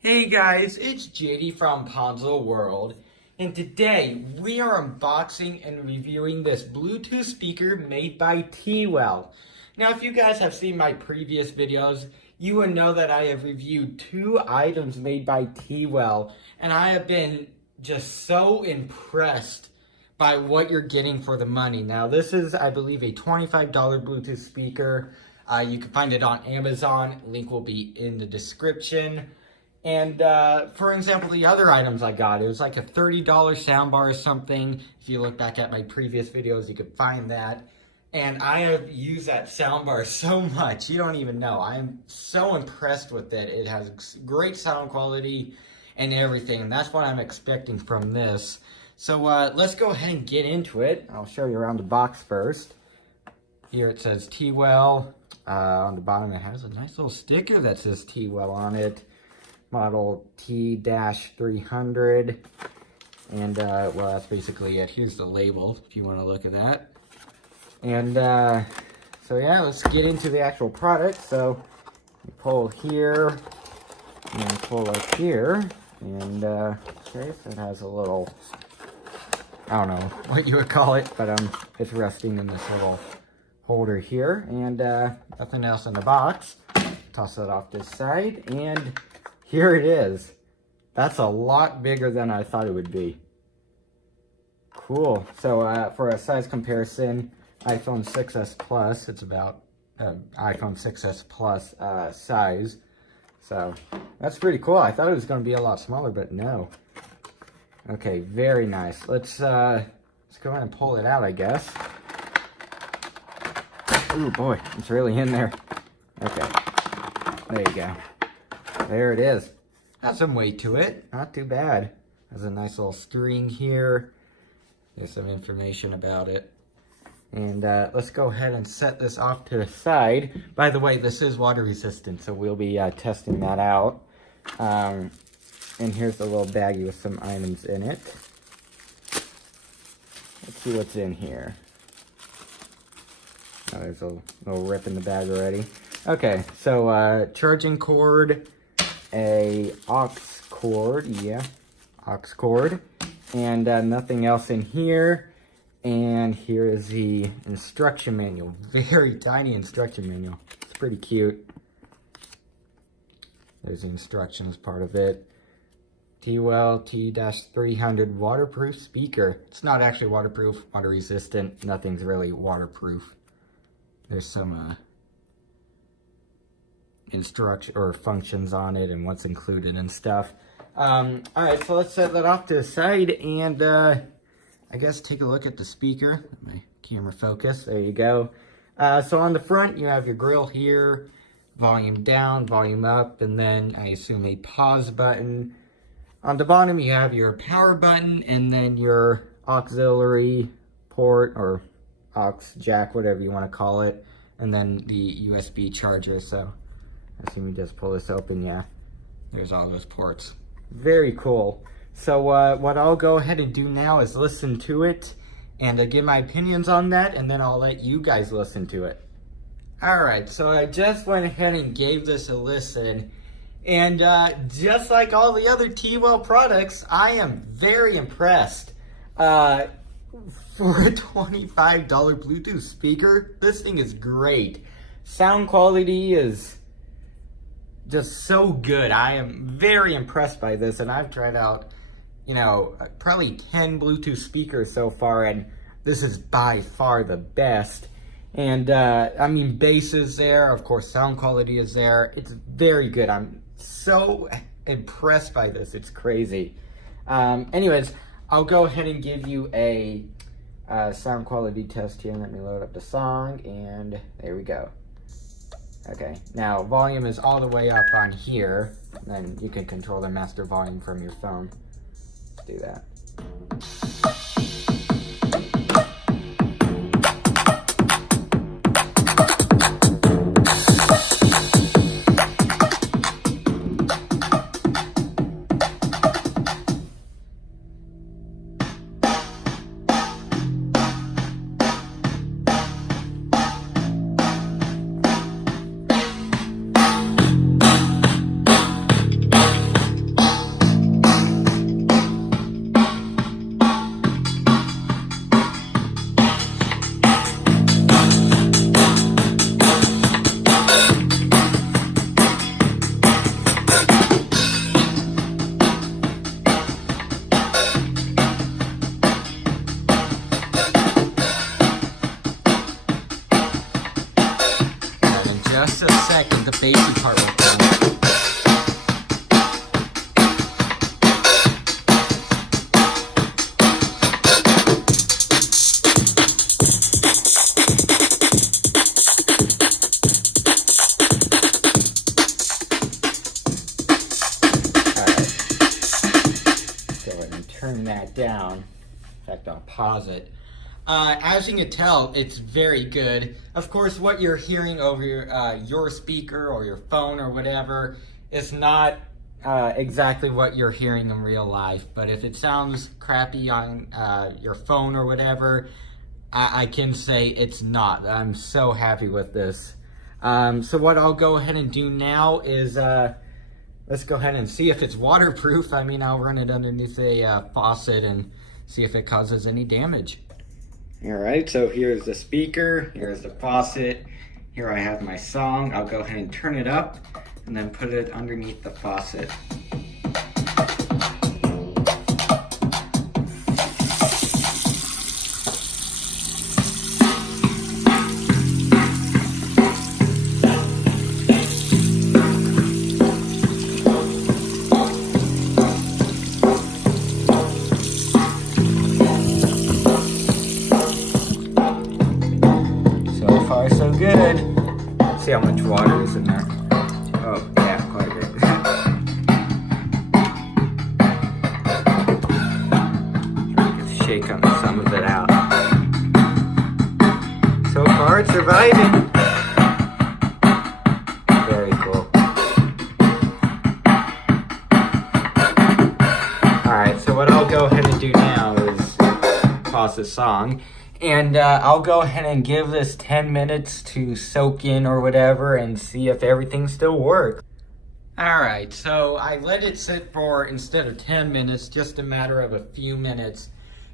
Hey guys, it's JD from Puzzle World, and today we are unboxing and reviewing this Bluetooth speaker made by Tewell. Now, if you guys have seen my previous videos, you would know that I have reviewed 2 items made by Tewell, and I have been just so impressed by what you're getting for the money. Now, this is, I believe, a $25 Bluetooth speaker. You can find it on Amazon. Link will be in the description. And for example, the other items I got, it was like a $30 soundbar or something. If you look back at my previous videos, you could find that. And I have used that soundbar so much, you don't even know. I am so impressed with it. It has great sound quality and everything. And that's what I'm expecting from this. So let's go ahead and get into it. I'll show you around the box first. Here it says Tewell. On the bottom it has a nice little sticker that says Tewell on it. Model T-300, and well, that's basically it. Here's the label if you want to look at that. And so yeah, let's get into the actual product. So you pull here and then pull up here, and okay, so it has a little, I don't know what you would call it, but it's resting in this little holder here, and nothing else in the box. Toss it off this side, and here it is. That's a lot bigger than I thought it would be. Cool. So for a size comparison, iPhone 6s Plus, it's about iPhone 6s Plus size. So that's pretty cool. I thought it was going to be a lot smaller, but no. Okay, very nice. Let's go ahead and pull it out, I guess. Ooh, boy, it's really in there. Okay, there you go. There it is. Got some weight to it. Not too bad. Has a nice little string here. There's some information about it. And let's go ahead and set this off to the side. By the way, this is water resistant, so we'll be testing that out. And here's the little baggie with some items in it. Let's see what's in here. Oh, there's a little rip in the bag already. Okay, so charging cord, a aux cord, and nothing else in here. And here is the instruction manual. Very tiny instruction manual. It's pretty cute. There's the instructions part of it. Tewell T-300 waterproof speaker. It's not actually waterproof, water resistant. Nothing's really waterproof. There's some instruction or functions on it and what's included and stuff. Alright, so let's set that off to the side and I guess take a look at the speaker. My camera focus, there you go. So on the front you have your grill here, volume down, volume up, and then I assume a pause button. On the bottom you have your power button and then your auxiliary port or aux jack, whatever you want to call it, and then the USB charger. So I assume you just pull this open. Yeah, there's all those ports. Very cool. So what I'll go ahead and do now is listen to it and give my opinions on that, and then I'll let you guys listen to it. Alright, so I just went ahead and gave this a listen, and just like all the other Tewell products, I am very impressed. For a $25 Bluetooth speaker, this thing is great. Sound quality is just so good. I am very impressed by this, and I've tried out, you know, probably 10 Bluetooth speakers so far, and this is by far the best. And I mean, bass is there, of course, sound quality is there. It's very good. I'm so impressed by this. It's crazy. Anyways, I'll go ahead and give you a sound quality test here. Let me load up the song, and there we go. Okay, now volume is all the way up on here, and you can control the master volume from your phone. Let's do that. bassy part will come. Turn that down. In fact, I'll pause it. As you can tell, it's very good. Of course, what you're hearing over your speaker or your phone or whatever is not exactly what you're hearing in real life. But if it sounds crappy on your phone or whatever, I can say it's not. I'm so happy with this. So what I'll go ahead and do now is let's go ahead and see if it's waterproof. I mean, I'll run it underneath a faucet and see if it causes any damage. All right, so here's the speaker, here's the faucet, here I have my song. I'll go ahead and turn it up and then put it underneath the faucet. So good. Let's see how much water is in there. Oh, yeah, quite a bit. Just shake some of it out. So far, it's surviving. Very cool. Alright, so what I'll go ahead and do now is pause the song. And I'll go ahead and give this 10 minutes to soak in or whatever and see if everything still works. Alright, so I let it sit for, instead of 10 minutes, just a matter of a few minutes.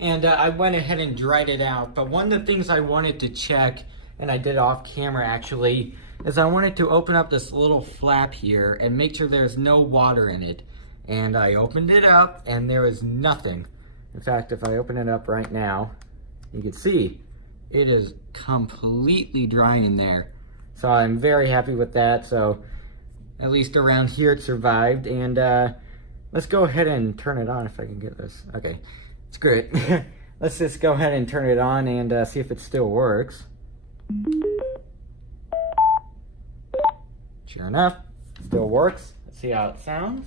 And I went ahead and dried it out. But one of the things I wanted to check, and I did off camera actually, is I wanted to open up this little flap here and make sure there's no water in it. And I opened it up and there is nothing. In fact, if I open it up right now, you can see it is completely dry in there. So I'm very happy with that. So at least around here it survived. And let's go ahead and turn it on if I can get this. Okay, it's great. Let's just go ahead and turn it on and see if it still works. Sure enough, it still works. Let's see how it sounds.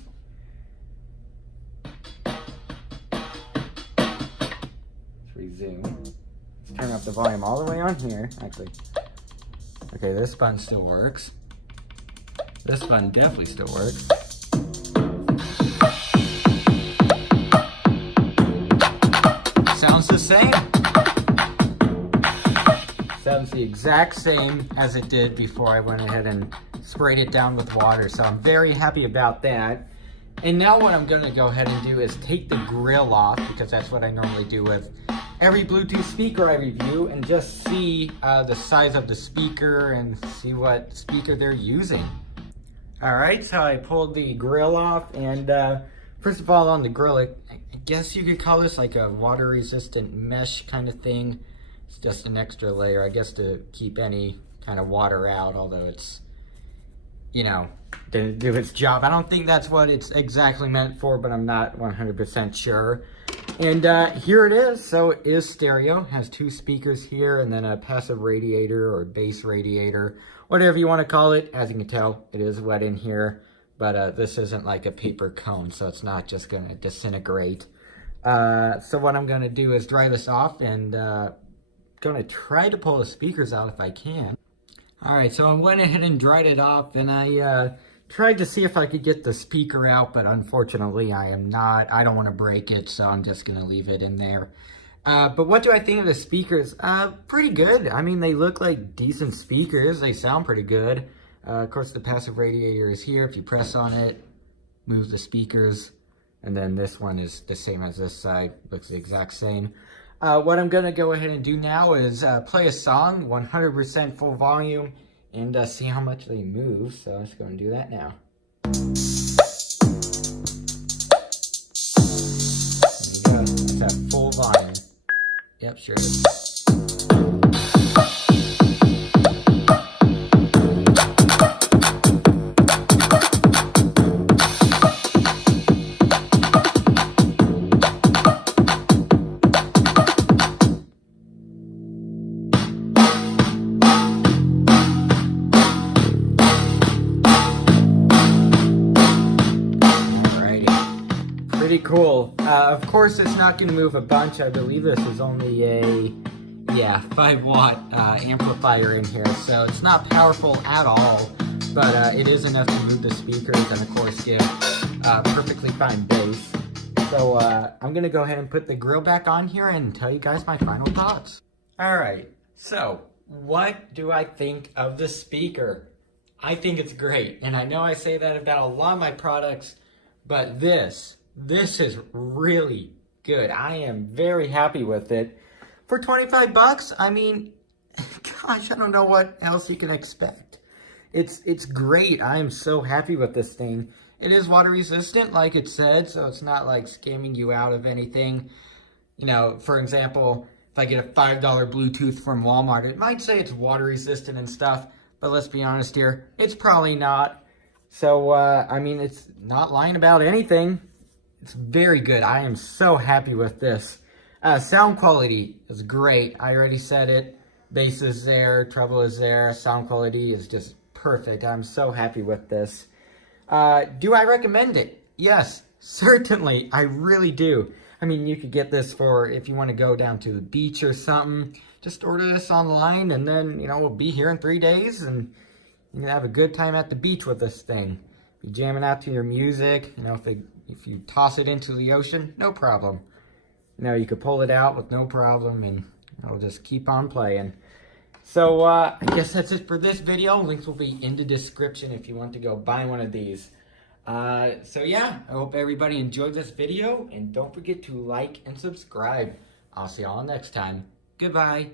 Let's resume. Let's turn up the volume all the way on here, actually. Okay, this button still works. This button definitely still works. Sounds the same. Sounds the exact same as it did before I went ahead and sprayed it down with water. So I'm very happy about that. And now what I'm gonna go ahead and do is take the grill off, because that's what I normally do with every Bluetooth speaker I review, and just see the size of the speaker and see what speaker they're using. All right, so I pulled the grill off, and first of all, on the grill, I guess you could call this like a water resistant mesh kind of thing. It's just an extra layer, I guess, to keep any kind of water out, although it's, you know, didn't do its job. I don't think that's what it's exactly meant for, but I'm not 100% sure. And here it is. So it is stereo, has two speakers here, and then a passive radiator or bass radiator, whatever you want to call it. As you can tell, it is wet in here, but this isn't like a paper cone, so it's not just going to disintegrate. So what I'm going to do is dry this off, and going to try to pull the speakers out if I can. All right, so I went ahead and dried it off, and I tried to see if I could get the speaker out, but unfortunately I am not. I don't want to break it, so I'm just going to leave it in there. But what do I think of the speakers? Pretty good. I mean, they look like decent speakers. They sound pretty good. Of course, the passive radiator is here. If you press on it, move the speakers. And then this one is the same as this side. Looks the exact same. What I'm going to go ahead and do now is play a song, 100% full volume, and see how much they move. So I'm just going to do that now. There you go. That's that full volume. Yep, sure is. pretty cool. Of course, it's not going to move a bunch. I believe this is only a 5-watt amplifier in here, so it's not powerful at all, but it is enough to move the speakers and of course give perfectly fine bass. So I'm gonna go ahead and put the grill back on here and tell you guys my final thoughts. All right, so what do I think of the speaker? I think it's great, and I know I say that about a lot of my products, but this is really good. I am very happy with it. For 25 bucks, I mean, gosh, I don't know what else you can expect. It's great. I am so happy with this thing. It is water resistant, like it said, so it's not like scamming you out of anything. You know, for example, if I get a $5 Bluetooth from Walmart, it might say it's water resistant and stuff, but let's be honest here, it's probably not. So, I mean, it's not lying about anything. It's very good. I am so happy with this. Sound quality is great. I already said it. Bass is there, treble is there. Sound quality is just perfect. I'm so happy with this. Do I recommend it? Yes, certainly. I really do. I mean, you could get this for if you want to go down to the beach or something. Just order this online and then, you know, we'll be here in 3 days and you can have a good time at the beach with this thing. Be jamming out to your music. You know, if you toss it into the ocean, no problem. You know, you could pull it out with no problem and I'll just keep on playing. So, I guess that's it for this video. Links will be in the description if you want to go buy one of these. So yeah, I hope everybody enjoyed this video and don't forget to like and subscribe. I'll see y'all next time. Goodbye.